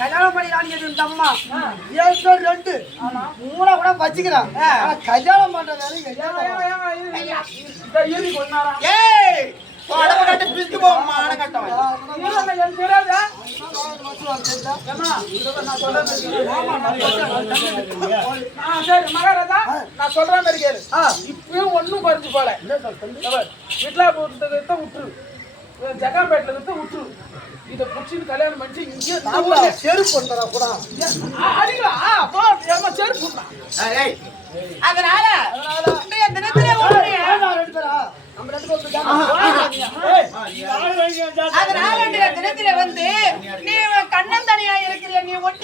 கல்யாணம் பண்ணிடலான்னு இந்த அம்மா 2 3 கூட வச்சுக்கிறான். கல்யாணம் பண்ற வேலை மகாராஜா நான் சொல்ற மாதிரி கேளு. இப்பயும் ஒண்ணும் குறைஞ்சு போல. விட்லாபுரத்தை விட்டுரு, ஜகாம்பேட்ல விட்டுரு. இத புடிச்சு கல்யாணம் பண்ணி இங்கே செருப்பு கொண்டா கூட அடிங்களா செருப்பு. அதனால தினத்திலே அதனால தினத்திலே வந்து நீ கண்ணன் தனியா இருக்கிற நீ ஒட்டி